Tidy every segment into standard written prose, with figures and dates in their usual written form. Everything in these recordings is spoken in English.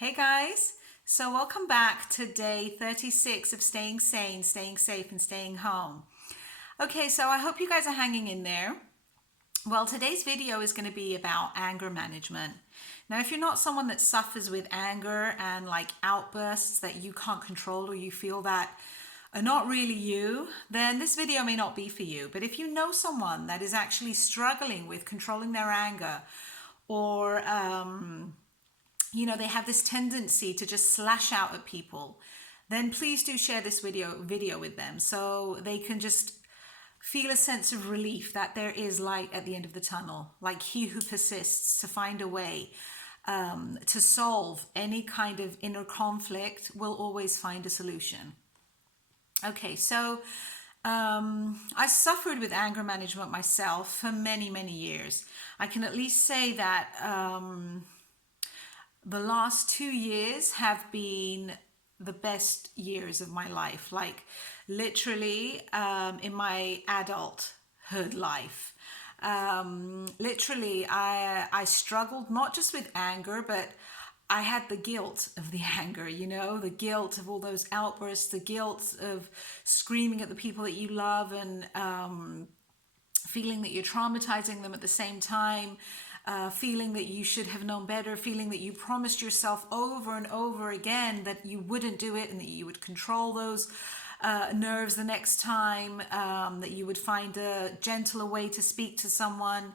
Hey guys, so welcome back to day 36 of staying sane, staying safe, and staying home. Okay, so I hope you guys are hanging in there. Well, today's video is going to be about anger management. Now, if you're not someone that suffers with anger and like outbursts that you can't control or you feel that are not really you, then this video may not be for you. But if you know someone that is actually struggling with controlling their anger or they have this tendency to just slash out at people, then please do share this video with them so they can just feel a sense of relief that there is light at the end of the tunnel. Like he who persists to find a way to solve any kind of inner conflict will always find a solution. Okay, so I suffered with anger management myself for many, many years. I can at least say that the last 2 years have been the best years of my life, like literally in my adulthood life. Literally, I struggled not just with anger, but I had the guilt of the anger, the guilt of all those outbursts, the guilt of screaming at the people that you love and feeling that you're traumatizing them at the same time. Feeling that you should have known better, feeling that you promised yourself over and over again that you wouldn't do it and that you would control those nerves the next time, that you would find a gentler way to speak to someone,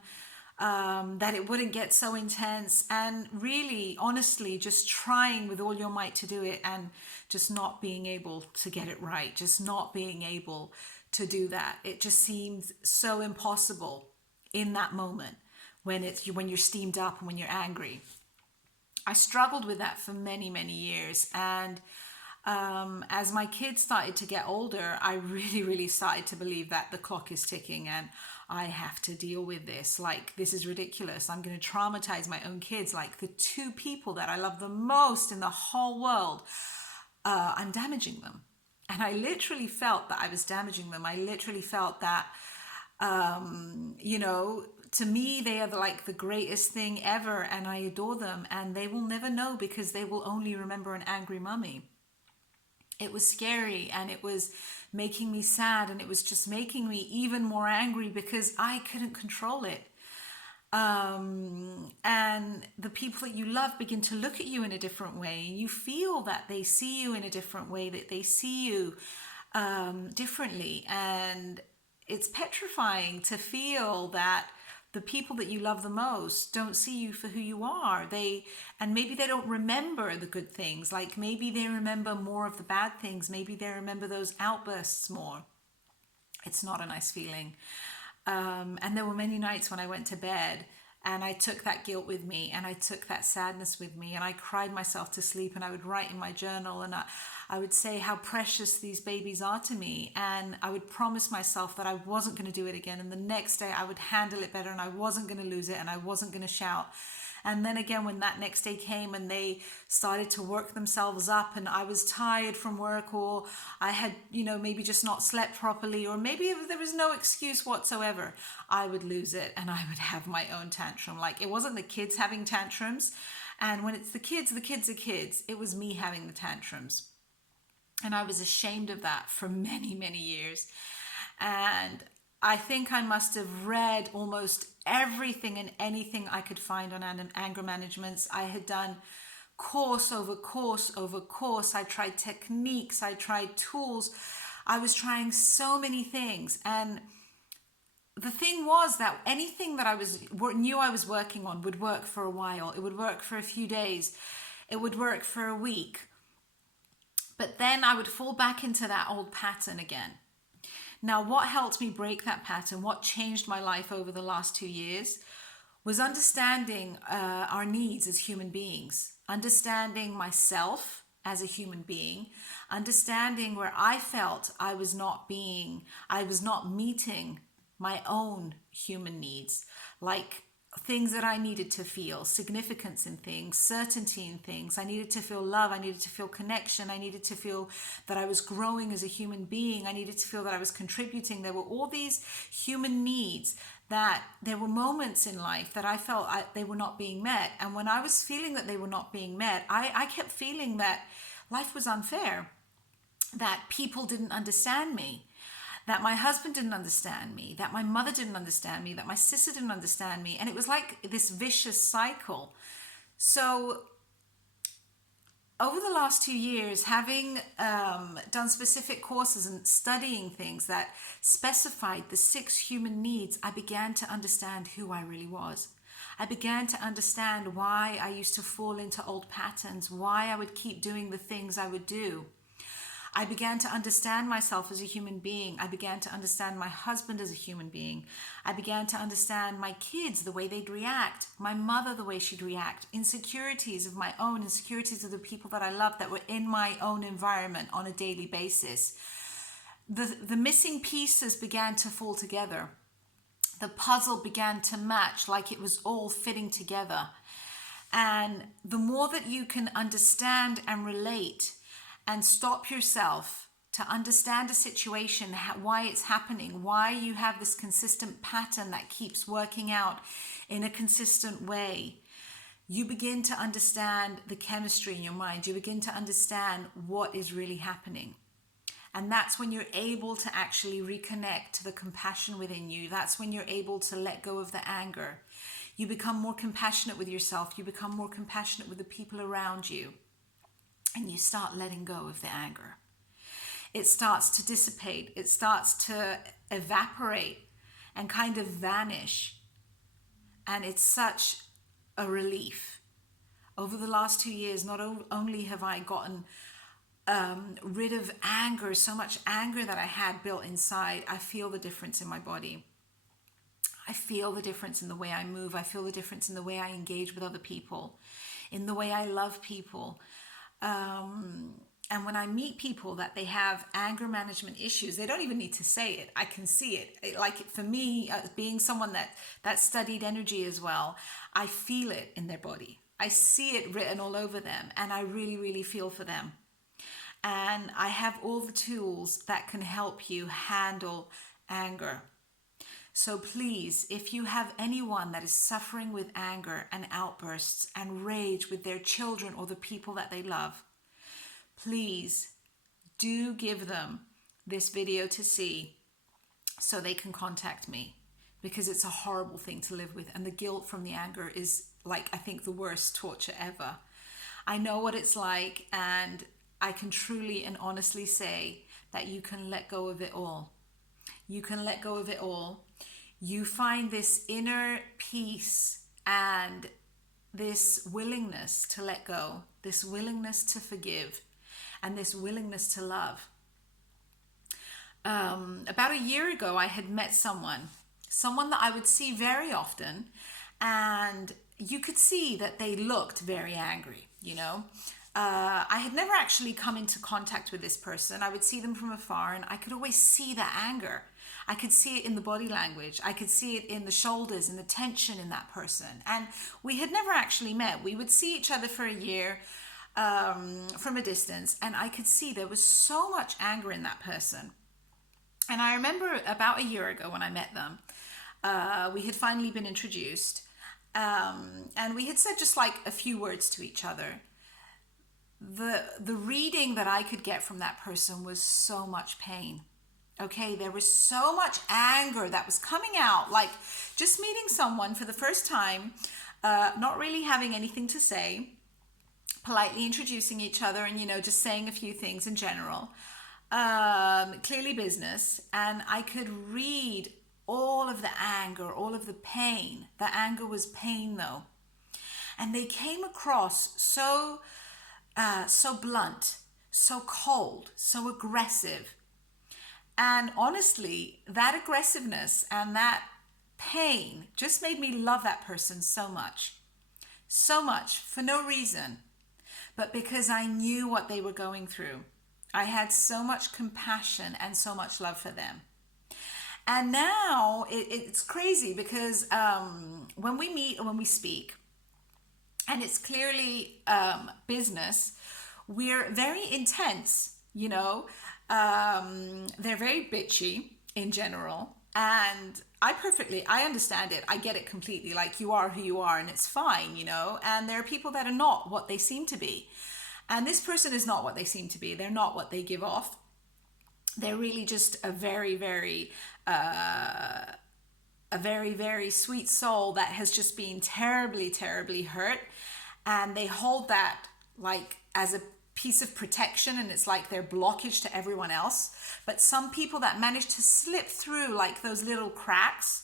that it wouldn't get so intense, and really, honestly, just trying with all your might to do it and just not being able to get it right, just not being able to do that. It just seems so impossible in that moment when you're steamed up and when you're angry. I struggled with that for many, many years. And as my kids started to get older, I really, really started to believe that the clock is ticking and I have to deal with this. Like, this is ridiculous. I'm going to traumatize my own kids. Like, the two people that I love the most in the whole world, I'm damaging them. And I literally felt that I was damaging them. I literally felt that, to me, they are like the greatest thing ever, and I adore them, and they will never know because they will only remember an angry mummy. It was scary, and it was making me sad, and it was just making me even more angry because I couldn't control it. And the people that you love begin to look at you in a different way, and you feel that they see you in a different way, that they see you differently, and it's petrifying to feel that the people that you love the most don't see you for who you are. And maybe they don't remember the good things. Like maybe they remember more of the bad things. Maybe they remember those outbursts more. It's not a nice feeling. And there were many nights when I went to bed and I took that guilt with me and I took that sadness with me and I cried myself to sleep, and I would write in my journal and I would say how precious these babies are to me, and I would promise myself that I wasn't going to do it again, and the next day I would handle it better and I wasn't going to lose it and I wasn't going to shout. And then again, when that next day came and they started to work themselves up and I was tired from work, or I had, maybe just not slept properly, or maybe there was no excuse whatsoever, I would lose it and I would have my own tantrum. Like, it wasn't the kids having tantrums. And when it's the kids are kids. It was me having the tantrums. And I was ashamed of that for many, many years. And I think I must have read almost everything and anything I could find on anger management. I had done course over course over course. I tried techniques. I tried tools. I was trying so many things. And the thing was that anything that I knew I was working on would work for a while. It would work for a few days. It would work for a week. But then I would fall back into that old pattern again. Now, what helped me break that pattern, what changed my life over the last 2 years, was understanding our needs as human beings, understanding myself as a human being, understanding where I felt I was not meeting my own human needs, like things that I needed to feel, significance in things, certainty in things. I needed to feel love. I needed to feel connection. I needed to feel that I was growing as a human being. I needed to feel that I was contributing. There were all these human needs that there were moments in life that I felt they were not being met. And when I was feeling that they were not being met, I kept feeling that life was unfair, that people didn't understand me, that my husband didn't understand me, that my mother didn't understand me, that my sister didn't understand me. And it was like this vicious cycle. So over the last 2 years, having done specific courses and studying things that specified the 6 human needs, I began to understand who I really was. I began to understand why I used to fall into old patterns, why I would keep doing the things I would do. I began to understand myself as a human being. I began to understand my husband as a human being. I began to understand my kids, the way they'd react, my mother, the way she'd react, insecurities of my own, insecurities of the people that I loved that were in my own environment on a daily basis. The missing pieces began to fall together. The puzzle began to match like it was all fitting together. And the more that you can understand and relate and stop yourself to understand a situation, why it's happening, why you have this consistent pattern that keeps working out in a consistent way, you begin to understand the chemistry in your mind. You begin to understand what is really happening. And that's when you're able to actually reconnect to the compassion within you. That's when you're able to let go of the anger. You become more compassionate with yourself. You become more compassionate with the people around you. And you start letting go of the anger. It starts to dissipate. It starts to evaporate and kind of vanish. And it's such a relief. Over the last 2 years, not only have I gotten rid of anger, so much anger that I had built inside, I feel the difference in my body. I feel the difference in the way I move. I feel the difference in the way I engage with other people, in the way I love people. And when I meet people that they have anger management issues, they don't even need to say it. I can see it. Like for me, being someone that studied energy as well, I feel it in their body. I see it written all over them, and I really, really feel for them. And I have all the tools that can help you handle anger. So please, if you have anyone that is suffering with anger and outbursts and rage with their children or the people that they love, please do give them this video to see so they can contact me, because it's a horrible thing to live with. And the guilt from the anger is, like, I think the worst torture ever. I know what it's like, and I can truly and honestly say that you can let go of it all. You can let go of it all. You find this inner peace and this willingness to let go, this willingness to forgive, and this willingness to love. About a year ago, I had met someone that I would see very often, and you could see that they looked very angry, you know. I had never actually come into contact with this person. I would see them from afar, and I could always see that anger. I could see it in the body language. I could see it in the shoulders and the tension in that person. And we had never actually met. We would see each other for a year from a distance, and I could see there was so much anger in that person. And I remember about a year ago when I met them, we had finally been introduced, and we had said just like a few words to each other. The reading that I could get from that person was so much pain. Okay, there was so much anger that was coming out, like just meeting someone for the first time, not really having anything to say, politely introducing each other and, you know, just saying a few things in general, clearly business. And I could read all of the anger, all of the pain. The anger was pain though. And they came across so blunt, so cold, so aggressive. And honestly, that aggressiveness and that pain just made me love that person so much for no reason, but because I knew what they were going through. I had so much compassion and so much love for them. And now it's crazy because when we meet and when we speak, and it's clearly business, we're very intense, you know. They're very bitchy in general, And I understand it. I get it completely. Like, you are who you are and it's fine, you know? And there are people that are not what they seem to be. And this person is not what they seem to be. They're not what they give off. They're really just a very, very sweet soul that has just been terribly, terribly hurt. And they hold that like as a piece of protection, and it's like their blockage to everyone else. But some people that manage to slip through like those little cracks,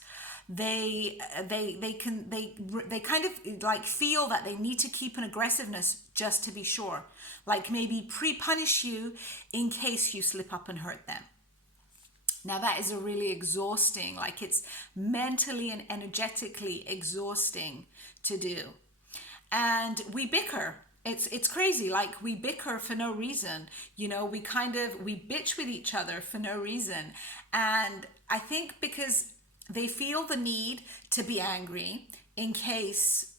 they kind of like feel that they need to keep an aggressiveness just to be sure, like maybe pre-punish you in case you slip up and hurt them. Now that is a really exhausting, like it's mentally and energetically exhausting to do. And we bicker. It's crazy. Like, we bicker for no reason. You know, we bitch with each other for no reason. And I think because they feel the need to be angry in case,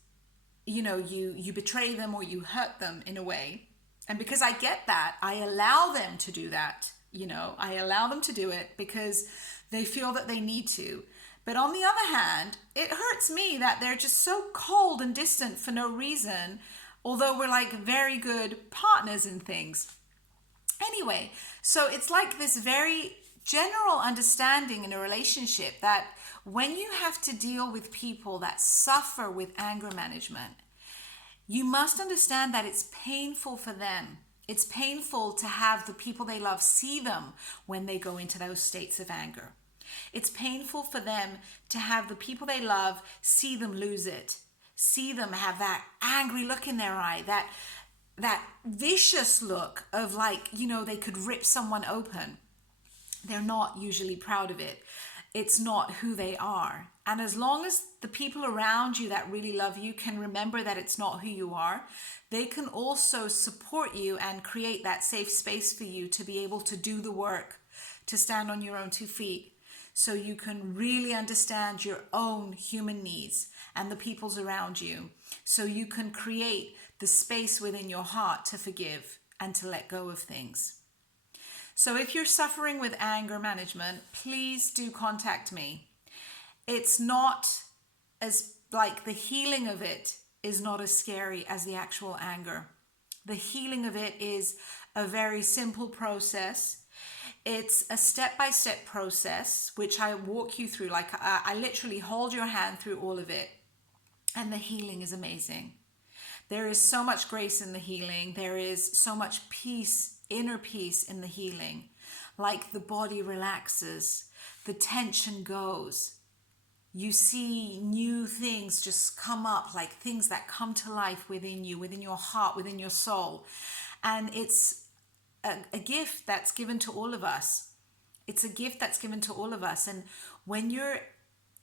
you know, you betray them or you hurt them in a way. And because I get that, I allow them to do that. You know, I allow them to do it because they feel that they need to. But on the other hand, it hurts me that they're just so cold and distant for no reason, although we're like very good partners in things. Anyway, so it's like this very general understanding in a relationship that when you have to deal with people that suffer with anger management, you must understand that it's painful for them. It's painful to have the people they love see them when they go into those states of anger. It's painful for them to have the people they love see them lose it, see them have that angry look in their eye, that vicious look of like, you know, they could rip someone open. They're not usually proud of it. It's not who they are. And as long as the people around you that really love you can remember that it's not who you are, they can also support you and create that safe space for you to be able to do the work, to stand on your own 2 feet, so you can really understand your own human needs and the people's around you, so you can create the space within your heart to forgive and to let go of things. So if you're suffering with anger management, please do contact me. It's not as, like, the healing of it is not as scary as the actual anger. The healing of it is a very simple process. It's a step-by-step process, which I walk you through. Like, I literally hold your hand through all of it. And the healing is amazing. There is so much grace in the healing. There is so much peace, inner peace in the healing. Like, the body relaxes, the tension goes. You see new things just come up, like things that come to life within you, within your heart, within your soul. And it's a gift that's given to all of us. It's a gift that's given to all of us. And when you're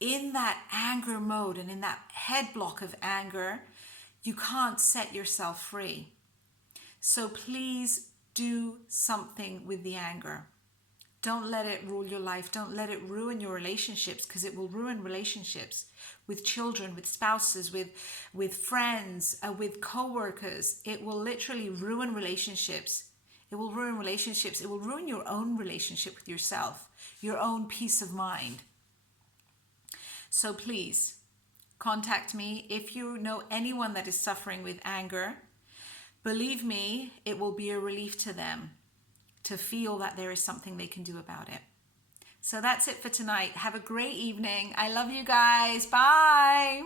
in that anger mode and in that head block of anger, you can't set yourself free. So please do something with the anger. Don't let it rule your life. Don't let it ruin your relationships, because it will ruin relationships with children, with spouses, with friends, with co-workers. It will literally ruin relationships. It will ruin relationships. It will ruin your own relationship with yourself, your own peace of mind. So please contact me if you know anyone that is suffering with anger. Believe me, it will be a relief to them to feel that there is something they can do about it. So that's it for tonight. Have a great evening. I love you guys. Bye.